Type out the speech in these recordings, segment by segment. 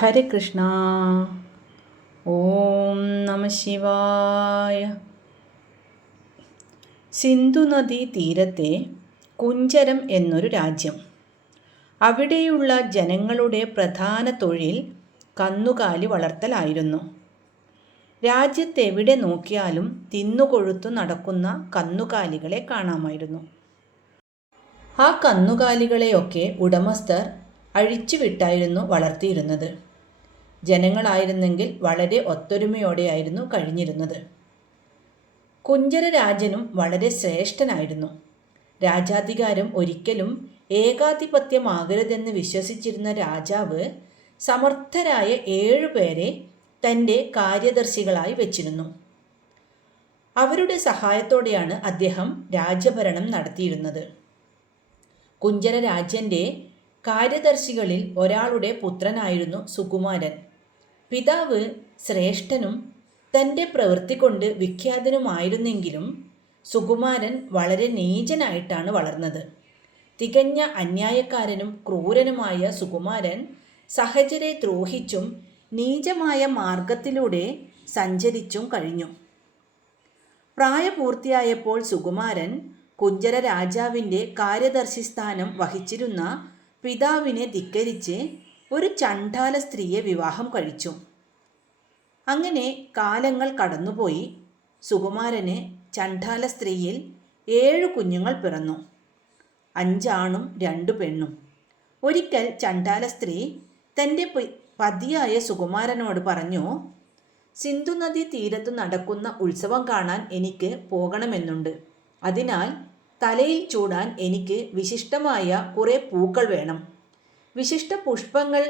ഹരേ കൃഷ്ണ ഓം നമ ശിവായ സിന്ധു നദീ തീരത്തെ കുഞ്ചരം എന്നൊരു രാജ്യം. അവിടെയുള്ള ജനങ്ങളുടെ പ്രധാന തൊഴിൽ കന്നുകാലി വളർത്തലായിരുന്നു. രാജ്യത്തെവിടെ നോക്കിയാലും തിന്നുകൊഴുത്തു നടക്കുന്ന കന്നുകാലികളെ കാണാമായിരുന്നു. ആ കന്നുകാലികളെയൊക്കെ ഉടമസ്ഥർ അഴിച്ചുവിട്ടായിരുന്നു വളർത്തിയിരുന്നത്. ജനങ്ങളായിരുന്നെങ്കിൽ വളരെ ഒത്തൊരുമയോടെയായിരുന്നു കഴിഞ്ഞിരുന്നത്. കുഞ്ചര രാജനും വളരെ ശ്രേഷ്ഠനായിരുന്നു. രാജാധികാരം ഒരിക്കലും ഏകാധിപത്യമാകരുതെന്ന് വിശ്വസിച്ചിരുന്ന രാജാവ് സമർത്ഥരായ ഏഴുപേരെ തന്റെ കാര്യദർശികളായി വച്ചിരുന്നു. അവരുടെ സഹായത്തോടെയാണ് അദ്ദേഹം രാജഭരണം നടത്തിയിരുന്നത്. കുഞ്ചര രാജ്യന്റെ കാര്യദർശികളിൽ ഒരാളുടെ പുത്രനായിരുന്നു സുകുമാരൻ. പിതാവ് ശ്രേഷ്ഠനും തന്റെ പ്രവൃത്തി കൊണ്ട് വിഖ്യാതനുമായിരുന്നെങ്കിലും സുകുമാരൻ വളരെ നീചനായിട്ടാണ് വളർന്നത്. തികഞ്ഞ അന്യായക്കാരനും ക്രൂരനുമായ സുകുമാരൻ സഹചരെ ദ്രോഹിച്ചും നീചമായ മാർഗത്തിലൂടെ സഞ്ചരിച്ചും കഴിഞ്ഞു. പ്രായപൂർത്തിയായപ്പോൾ സുകുമാരൻ കുഞ്ചര രാജാവിന്റെ കാര്യദർശി സ്ഥാനം വഹിച്ചിരുന്ന പിതാവിനെ ധിക്കരിച്ച് ഒരു ചണ്ടാല സ്ത്രീയെ വിവാഹം കഴിച്ചു. അങ്ങനെ കാലങ്ങൾ കടന്നുപോയി. സുകുമാരന് ചണ്ടാല സ്ത്രീയിൽ ഏഴ് കുഞ്ഞുങ്ങൾ പിറന്നു. അഞ്ചാണും രണ്ടു പെണ്ണും. ഒരിക്കൽ ചണ്ടാല സ്ത്രീ തന്റെ പതിയായ സുകുമാരനോട് പറഞ്ഞു സിന്ധു നദി തീരത്ത് നടക്കുന്ന ഉത്സവം കാണാൻ എനിക്ക് പോകണമെന്നുണ്ട്. അതിനാൽ തലയിൽ ചൂടാൻ എനിക്ക് വിശിഷ്ടമായ കുറേ പൂക്കൾ വേണം. വിശിഷ്ട പുഷ്പങ്ങൾ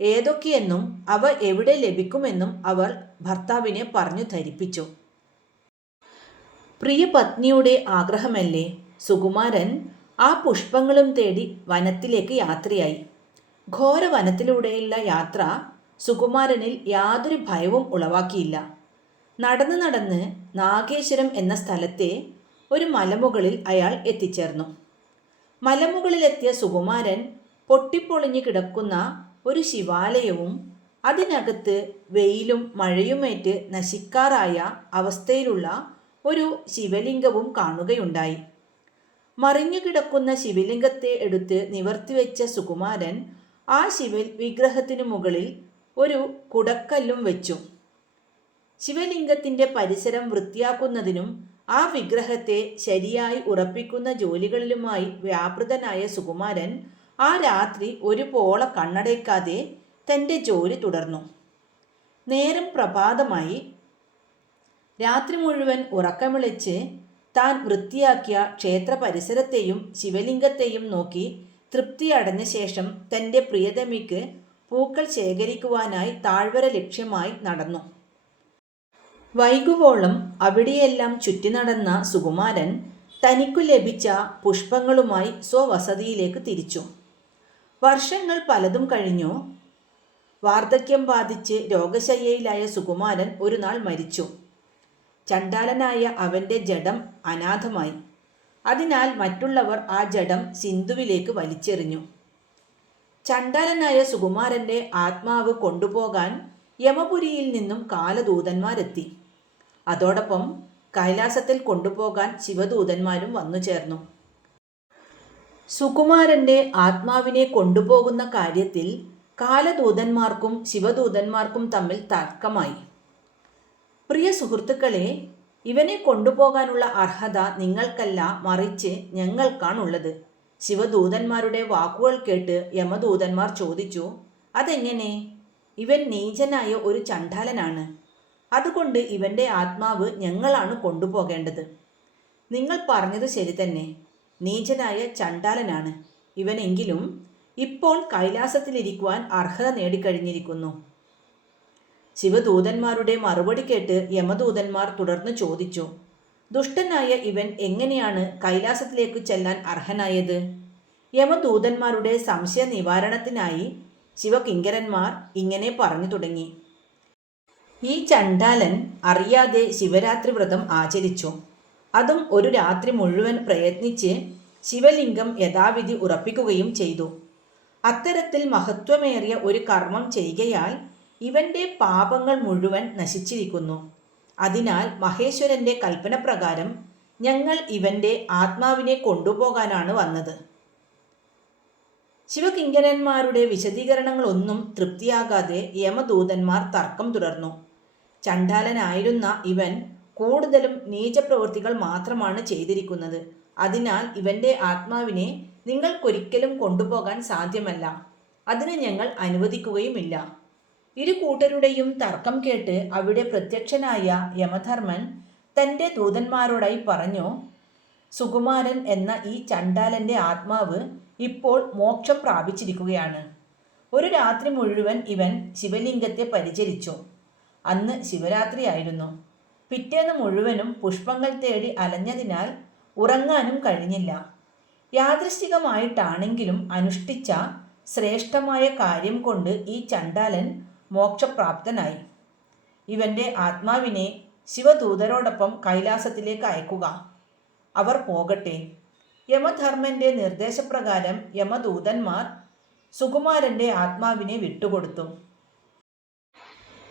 ഏതൊക്കെയെന്നും അവ എവിടെ ലഭിക്കുമെന്നും അവർ ഭർത്താവിനെ പറഞ്ഞു ധരിപ്പിച്ചു. പ്രിയ പത്നിയുടെ ആഗ്രഹമല്ലേ? സുകുമാരൻ ആ പുഷ്പങ്ങളും തേടി വനത്തിലേക്ക് യാത്രയായി. ഘോര വനത്തിലൂടെയുള്ള യാത്ര സുകുമാരനിൽ യാതൊരു ഭയവും ഉളവാക്കിയില്ല. നടന്ന് നടന്ന് നാഗേശ്വരം എന്ന സ്ഥലത്തെ ഒരു മലമുകളിൽ അയാൾ എത്തിച്ചേർന്നു. മലമുകളിലെത്തിയ സുകുമാരൻ പൊട്ടിപ്പൊളിഞ്ഞു കിടക്കുന്ന ഒരു ശിവാലയവും അതിനകത്ത് വെയിലും മഴയുമേറ്റ് നശിക്കാറായ അവസ്ഥയിലുള്ള ഒരു ശിവലിംഗവും കാണുകയുണ്ടായി. മറിഞ്ഞു കിടക്കുന്ന ശിവലിംഗത്തെ എടുത്ത് നിവർത്തിവെച്ച സുകുമാരൻ ആ ശിവ വിഗ്രഹത്തിനു മുകളിൽ ഒരു കുടക്കല്ലും വെച്ചു. ശിവലിംഗത്തിന്റെ പരിസരം വൃത്തിയാക്കുന്നതിനും ആ വിഗ്രഹത്തെ ശരിയായി ഉറപ്പിക്കുന്ന ജോലികളിലുമായി വ്യാപൃതനായ സുകുമാരൻ ആ രാത്രി ഒരു പോള കണ്ണടയ്ക്കാതെ തന്റെ ജോലി തുടർന്നു. നേരം പ്രഭാതമായി. രാത്രി മുഴുവൻ ഉറക്കമിളിച്ച് താൻ വൃത്തിയാക്കിയ ക്ഷേത്ര പരിസരത്തെയും ശിവലിംഗത്തെയും നോക്കി തൃപ്തിയടഞ്ഞ ശേഷം തന്റെ പ്രിയതമിക്ക് പൂക്കൾ ശേഖരിക്കുവാനായി താഴ്വര ലക്ഷ്യമായി നടന്നു. വൈകുവോളം അവിടെയെല്ലാം ചുറ്റി നടന്ന സുകുമാരൻ തനിക്കു ലഭിച്ച പുഷ്പങ്ങളുമായി സ്വവസതിയിലേക്ക് തിരിച്ചു. വർഷങ്ങൾ പലതും കഴിഞ്ഞു. വാർദ്ധക്യം ബാധിച്ച് രോഗശയ്യയിലായ സുകുമാരൻ ഒരു നാൾ മരിച്ചു. ചണ്ടാലനായ അവന്റെ ജഡം അനാഥമായി. അതിനാൽ മറ്റുള്ളവർ ആ ജഡം സിന്ധുവിലേക്ക് വലിച്ചെറിഞ്ഞു. ചണ്ടാലനായ സുകുമാരന്റെ ആത്മാവ് കൊണ്ടുപോകാൻ യമപുരിയിൽ നിന്നും കാലദൂതന്മാരെത്തി. അതോടൊപ്പം കൈലാസത്തിൽ കൊണ്ടുപോകാൻ ശിവദൂതന്മാരും വന്നു ചേർന്നു സുകുമാരന്റെ ആത്മാവിനെ കൊണ്ടുപോകുന്ന കാര്യത്തിൽ കാലദൂതന്മാർക്കും ശിവദൂതന്മാർക്കും തമ്മിൽ തർക്കമായി. പ്രിയ സുഹൃത്തുക്കളെ ഇവനെ കൊണ്ടുപോകാനുള്ള അർഹത നിങ്ങൾക്കല്ല മറിച്ച് ഞങ്ങൾക്കാണുള്ളത്. ശിവദൂതന്മാരുടെ വാക്കുകൾ കേട്ട് യമദൂതന്മാർ ചോദിച്ചു അതെങ്ങനെ? ഇവൻ നീചനായ ഒരു ചണ്ഡാലനാണ്. അതുകൊണ്ട് ഇവന്റെ ആത്മാവ് ഞങ്ങളാണ് കൊണ്ടുപോകേണ്ടത്. നിങ്ങൾ പറഞ്ഞത് ശരി തന്നെ. നീചനായ ചണ്ടാലനാണ് ഇവനെങ്കിലും ഇപ്പോൾ കൈലാസത്തിലിരിക്കുവാൻ അർഹത നേടിക്കഴിഞ്ഞിരിക്കുന്നു. ശിവദൂതന്മാരുടെ മറുപടി കേട്ട് യമദൂതന്മാർ തുടർന്ന് ചോദിച്ചു ദുഷ്ടനായ ഇവൻ എങ്ങനെയാണ് കൈലാസത്തിലേക്ക് ചെല്ലാൻ അർഹനായത്? യമദൂതന്മാരുടെ സംശയ നിവാരണത്തിനായി ശിവകിങ്കരന്മാർ ഇങ്ങനെ പറഞ്ഞു തുടങ്ങി. ഈ ചണ്ടാലൻ അറിയാതെ ശിവരാത്രി വ്രതം ആചരിച്ചു. അതും ഒരു രാത്രി മുഴുവൻ പ്രയത്നിച്ച് ശിവലിംഗം യഥാവിധി ഉറപ്പിക്കുകയും ചെയ്തു. അത്തരത്തിൽ മഹത്വമേറിയ ഒരു കർമ്മം ചെയ്യുകയാൽ ഇവന്റെ പാപങ്ങൾ മുഴുവൻ നശിച്ചിരിക്കുന്നു. അതിനാൽ മഹേശ്വരന്റെ കൽപ്പന പ്രകാരം ഞങ്ങൾ ഇവന്റെ ആത്മാവിനെ കൊണ്ടുപോകാനാണ് വന്നത്. ശിവകിങ്കരന്മാരുടെ വിശദീകരണങ്ങളൊന്നും തൃപ്തിയാകാതെ യമദൂതന്മാർ തർക്കം തുടർന്നു. ചണ്ഡാലനായിരുന്ന ഇവൻ കൂടുതലും നീചപ്രവൃത്തികൾ മാത്രമാണ് ചെയ്തിരിക്കുന്നത്. അതിനാൽ ഇവന്റെ ആത്മാവിനെ നിങ്ങൾക്കൊരിക്കലും കൊണ്ടുപോകാൻ സാധ്യമല്ല. അതിന് ഞങ്ങൾ അനുവദിക്കുകയുമില്ല. ഇരു കൂട്ടരുടെയും തർക്കം കേട്ട് അവിടെ പ്രത്യക്ഷനായ യമധർമ്മൻ തന്റെ ദൂതന്മാരോടായി പറഞ്ഞു സുകുമാരൻ എന്ന ഈ ചണ്ടാലന്റെ ആത്മാവ് ഇപ്പോൾ മോക്ഷം പ്രാപിച്ചിരിക്കുകയാണ്. ഒരു രാത്രി മുഴുവൻ ഇവൻ ശിവലിംഗത്തെ പരിചരിച്ചു. അന്ന് ശിവരാത്രിയായിരുന്നു. പിറ്റേന്ന് മുഴുവനും പുഷ്പങ്ങൾ തേടി അലഞ്ഞതിനാൽ ഉറങ്ങാനും കഴിഞ്ഞില്ല. യാദൃശ്ചികമായിട്ടാണെങ്കിലും അനുഷ്ഠിച്ച ശ്രേഷ്ഠമായ കാര്യം കൊണ്ട് ഈ ചണ്ടാലൻ മോക്ഷപ്രാപ്തനായി. ഇവന്റെ ആത്മാവിനെ ശിവദൂതരോടൊപ്പം കൈലാസത്തിലേക്ക് അയക്കുക. അവർ പോകട്ടെ. യമധർമ്മന്റെ നിർദ്ദേശപ്രകാരം യമദൂതന്മാർ സുകുമാരന്റെ ആത്മാവിനെ വിട്ടുകൊടുത്തു.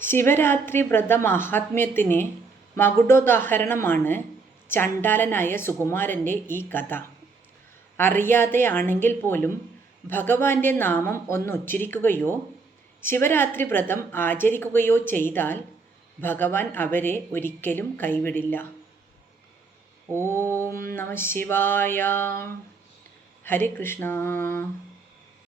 ശിവരാത്രി വ്രത മാഹാത്മ്യത്തിന് മകുടോദാഹരണമാണ് ചണ്ടാലനായ സുകുമാരന്റെ ഈ കഥ. അറിയാതെ ആണെങ്കിൽ പോലും ഭഗവാന്റെ നാമം ഒന്ന് ഉച്ചരിക്കുകയോ ശിവരാത്രി വ്രതം ആചരിക്കുകയോ ചെയ്താൽ ഭഗവാൻ അവരെ ഒരിക്കലും കൈവിടില്ല. ഓം നമ ശിവായ. ഹരേ കൃഷ്ണ.